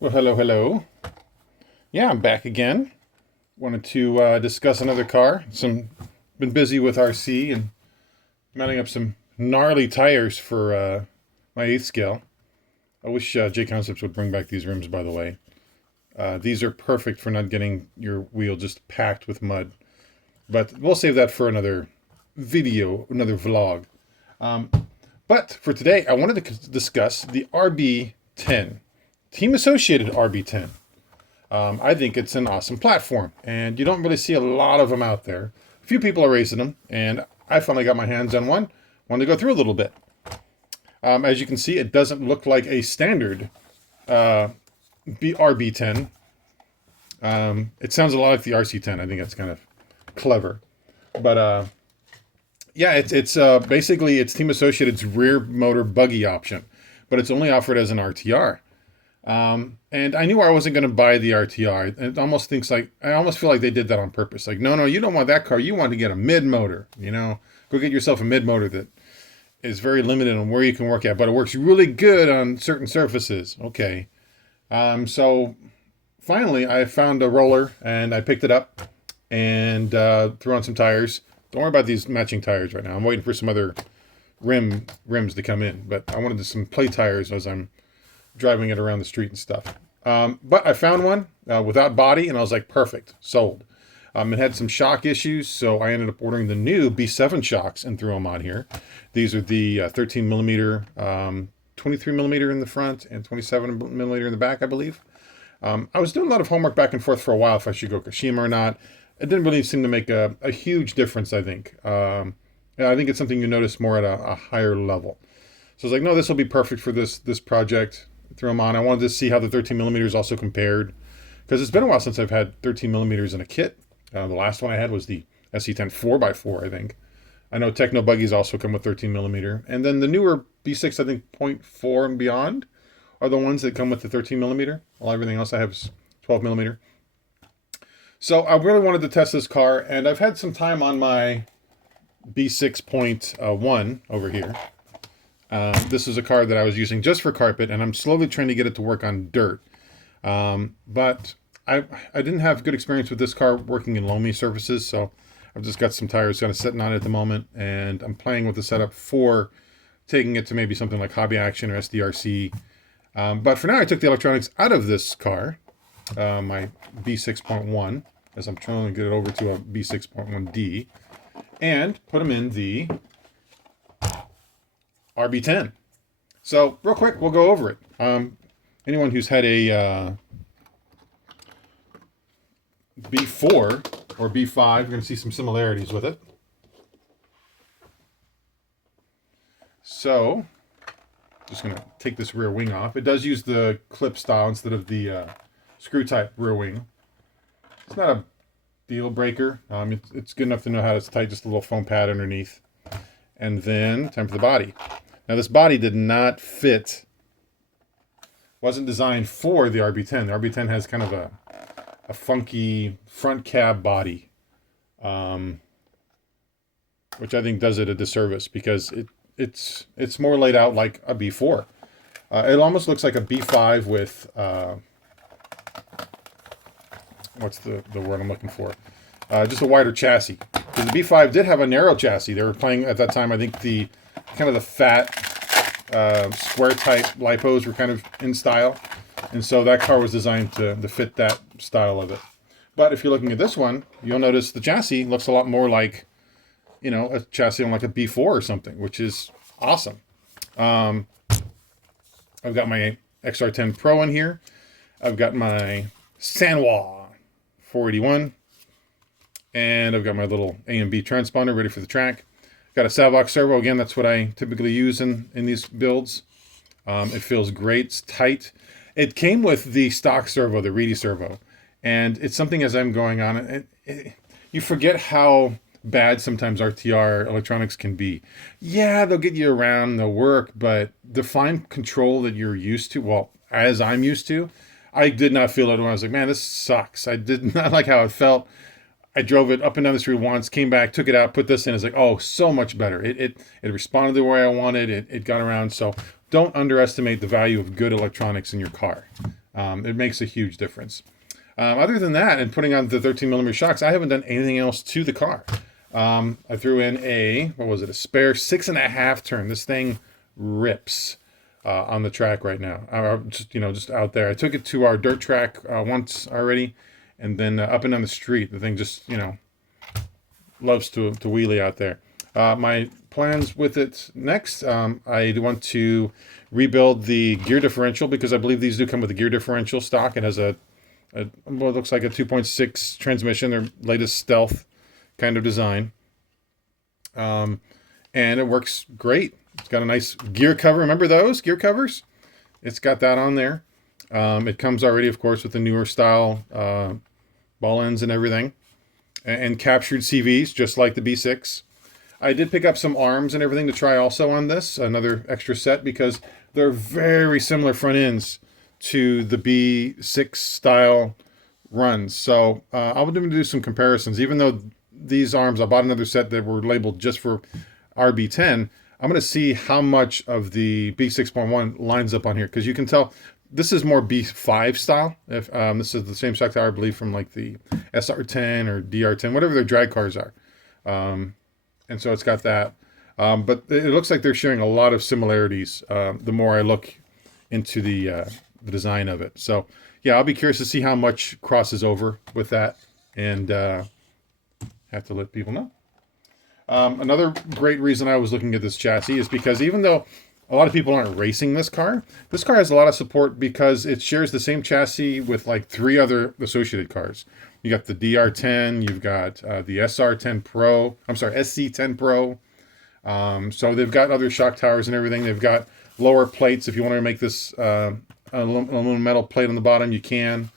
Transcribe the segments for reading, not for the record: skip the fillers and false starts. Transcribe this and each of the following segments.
Well, hello, hello. Yeah, I'm back again. Wanted to discuss another car. Been busy with RC and mounting up some gnarly tires for my 8th scale. I wish J Concepts would bring back these rims, by the way. These are perfect for not getting your wheel just packed with mud. But we'll save that for another video, another vlog. But for today, I wanted to discuss the RB10, Team Associated RB10. I think it's an awesome platform, and you don't really see a lot of them out there. A few people are racing them, and I finally got my hands on one. Wanted to go through a little bit. As you can see, it doesn't look like a standard RB10. It sounds a lot like the RC10. I think that's kind of clever. But yeah, it's basically it's Team Associated's rear motor buggy option, but it's only offered as an RTR. And I knew I wasn't going to buy the RTR. It almost I almost feel like they did that on purpose. Like, no, you don't want that car. You want to get a mid motor, go get yourself a mid motor that is very limited on where you can work at, but it works really good on certain surfaces. Okay. So finally I found a roller and I picked it up and, threw on some tires. Don't worry about these matching tires right now. I'm waiting for some other rims to come in, but I wanted some play tires as I'm driving it around the street and stuff. But I found one without body, and I was like, perfect, sold. It had some shock issues, so I ended up ordering the new B7 shocks and threw them on here. These are the 13 millimeter, 23 millimeter in the front, and 27 millimeter in the back, I believe. I was doing a lot of homework back and forth for a while if I should go Kashima or not. It didn't really seem to make a huge difference, I think. I think it's something you notice more at a higher level. So I was like, no, this will be perfect for this project. Threw them on. I wanted to see how the 13 millimeters also compared, because it's been a while since I've had 13 millimeters in a kit. The last one I had was the SE10 4x4, I think. I know Techno Buggies also come with 13 millimeter. And then the newer B6, I think 0.4 and beyond, are the ones that come with the 13 millimeter. Well, everything else I have is 12 millimeter. So I really wanted to test this car, and I've had some time on my B6.1 over here. This is a car that I was using just for carpet, and I'm slowly trying to get it to work on dirt. But I didn't have good experience with this car working in loamy surfaces, so I've just got some tires kind of sitting on it at the moment, and I'm playing with the setup for taking it to maybe something like Hobby Action or SDRC. But for now, I took the electronics out of this car, my B6.1, as I'm trying to get it over to a B6.1D, and put them in the RB10. So real quick, we'll go over it. Anyone who's had a B4 or B5, you're going to see some similarities with it. So just going to take this rear wing off. It does use the clip style instead of the screw type rear wing. It's not a deal breaker. It's good enough to know how to tighten, just a little foam pad underneath. And then time for the body. Now this body did not fit, wasn't designed for the RB10. The RB10 has kind of a funky front cab body, which I think does it a disservice, because it's more laid out like a B4. It almost looks like a B5 with, what's the word I'm looking for? Just a wider chassis. Because the B5 did have a narrow chassis. They were playing at that time, I think the fat square type lipos were kind of in style. And so that car was designed to fit that style of it. But if you're looking at this one, you'll notice the chassis looks a lot more like, a chassis on like a B4 or something, which is awesome. I've got my XR10 Pro in here. I've got my Sanwa 481. And I've got my little A and B transponder ready for the track. Got a Savox Servo. Again, that's what I typically use in these builds. It feels great. It's tight. It came with the stock servo, the Reedy servo. And it's something as I'm going on, you forget how bad sometimes RTR electronics can be. Yeah, they'll get you around, they'll work, but the fine control that you're used to, well, as I'm used to, I did not feel it when I was like, man, this sucks. I did not like how it felt. I drove it up and down the street once, came back, took it out, put this in. It's like, oh, so much better. It responded the way I wanted. It got around. So don't underestimate the value of good electronics in your car. It makes a huge difference. Other than that, and putting on the 13mm shocks, I haven't done anything else to the car. I threw in a spare 6.5 turn. This thing rips on the track right now. Just out there. I took it to our dirt track once already, and then up and down the street. The thing just, loves to wheelie out there. My plans with it next, I want to rebuild the gear differential, because I believe these do come with a gear differential stock. It has well, it looks like a 2.6 transmission, their latest stealth kind of design. And it works great. It's got a nice gear cover. Remember those gear covers? It's got that on there. It comes already, of course, with the newer style ball ends and everything. And captured CVs, just like the B6. I did pick up some arms and everything to try also on this, another extra set, because they're very similar front ends to the B6 style runs. So I would do some comparisons. Even though these arms, I bought another set that were labeled just for RB10, I'm going to see how much of the B6.1 lines up on here, because you can tell this is more B5 style. If this is the same stock tower, I believe, from like the SR10 or DR10, whatever their drag cars are. And so it's got that. But it looks like they're sharing a lot of similarities the more I look into the design of it. So yeah, I'll be curious to see how much crosses over with that, and have to let people know. Another great reason I was looking at this chassis is because even though a lot of people aren't racing this car has a lot of support because it shares the same chassis with like 3 other Associated cars. You got the DR10, you've got the SR10 Pro, SC10 Pro. So they've got other shock towers and everything. They've got lower plates. If you want to make this aluminum metal plate on the bottom, you can.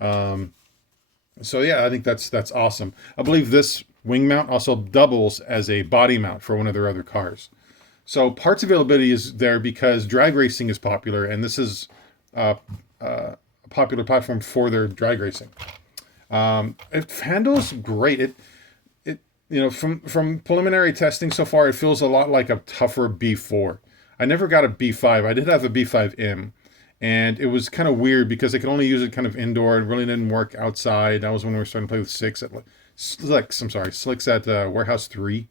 So yeah, I think that's awesome. I believe this wing mount also doubles as a body mount for one of their other cars. So parts availability is there because drag racing is popular, and this is a popular platform for their drag racing. It handles great. From preliminary testing so far, it feels a lot like a tougher B4. I never got a B5. I did have a B5M, and it was kind of weird because I could only use it kind of indoor. It really didn't work outside. That was when we were starting to play with Slicks at Warehouse 3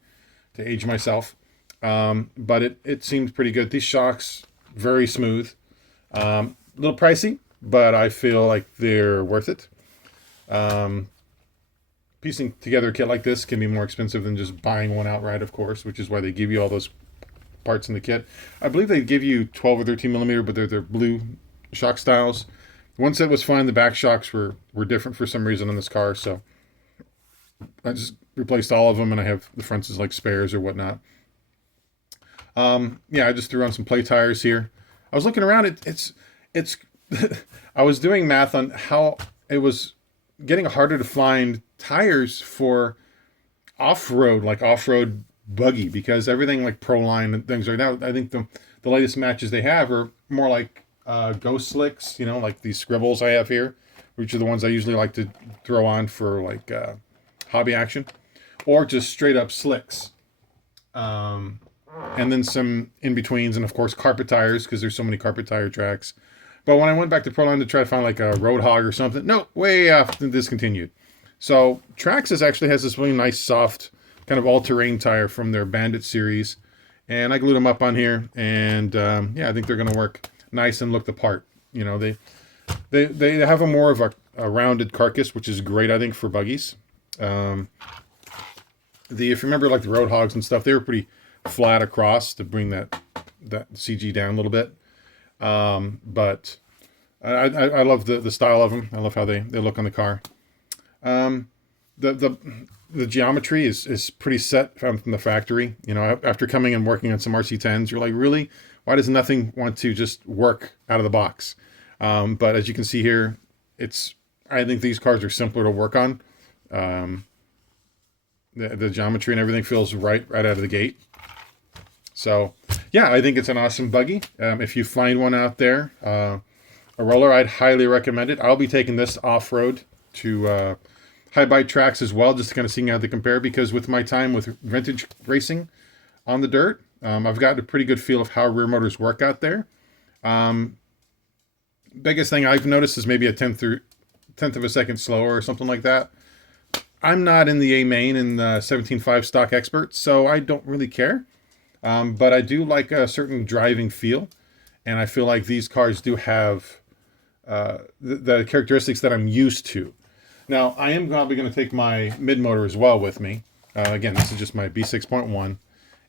to age myself. But it seemed pretty good. These shocks, very smooth. A little pricey, but I feel like they're worth it. Piecing together a kit like this can be more expensive than just buying one outright, of course, which is why they give you all those parts in the kit. I believe they give you 12 or 13 millimeter, but they're blue shock styles. One set was fine. The back shocks were different for some reason on this car, so I just replaced all of them, and I have the fronts as like spares or whatnot. Yeah, I just threw on some play tires here. I was looking around. It's I was doing math on how it was getting harder to find tires for off-road buggy, because everything like Proline and things right now, I think the latest matches they have are more like ghost slicks, like these scribbles I have here, which are the ones I usually like to throw on for like hobby action, or just straight up slicks. And then some in-betweens, and of course carpet tires, because there's so many carpet tire tracks. But when I went back to Proline to try to find like a Roadhog or something, no, way off, discontinued. So Traxxas actually has this really nice soft kind of all-terrain tire from their Bandit series, and I glued them up on here, and yeah, I think they're going to work nice and look the part. They have a more of a rounded carcass, which is great, I think, for buggies. If you remember like the Roadhogs and stuff, they were pretty flat across to bring that CG down a little bit. But I love the style of them. I love how they look on the car. The geometry is pretty set from the factory. After coming and working on some RC10s, you're like, really? Why does nothing want to just work out of the box? But as you can see here, I think these cars are simpler to work on. The geometry and everything feels right out of the gate. So yeah, I think it's an awesome buggy. If you find one out there, a roller, I'd highly recommend it. I'll be taking this off-road to high bike tracks as well, just to kind of see how they compare, because with my time with vintage racing on the dirt, I've got a pretty good feel of how rear motors work out there. Biggest thing I've noticed is maybe a tenth of a second slower or something like that. I'm not in the A main and the 17.5 stock expert, so I don't really care. But I do like a certain driving feel, and I feel like these cars do have the characteristics that I'm used to. Now, I am probably going to take my mid motor as well with me. Again, this is just my B6.1,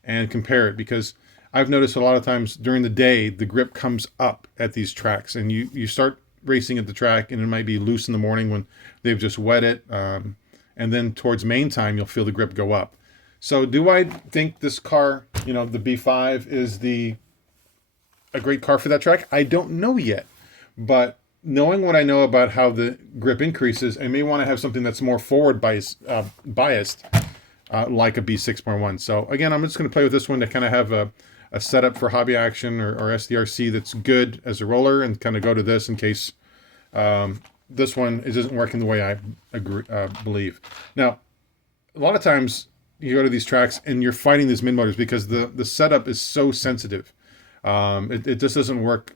and compare it, because I've noticed a lot of times during the day, the grip comes up at these tracks, and you start racing at the track, and it might be loose in the morning when they've just wet it. And then towards main time, you'll feel the grip go up. So do I think this car, the B5, is a great car for that track? I don't know yet. But knowing what I know about how the grip increases, I may want to have something that's more forward biased, like a B6.1. So again, I'm just going to play with this one to kind of have a setup for hobby action or SDRC that's good as a roller, and kind of go to this in case this one isn't working the way I believe. Now, a lot of times you go to these tracks and you're fighting these mid motors because the setup is so sensitive. It just doesn't work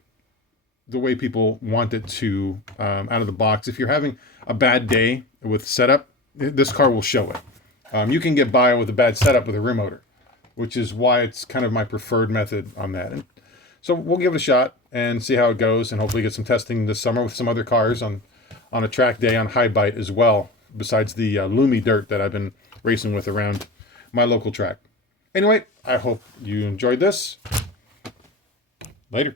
the way people want it to out of the box. If you're having a bad day with setup, this car will show it. You can get by with a bad setup with a rear motor, which is why it's kind of my preferred method on that. And so we'll give it a shot and see how it goes, and hopefully get some testing this summer with some other cars on a track day on high bite as well, besides the Loomy dirt that I've been racing with around my local track. Anyway, I hope you enjoyed this. Later.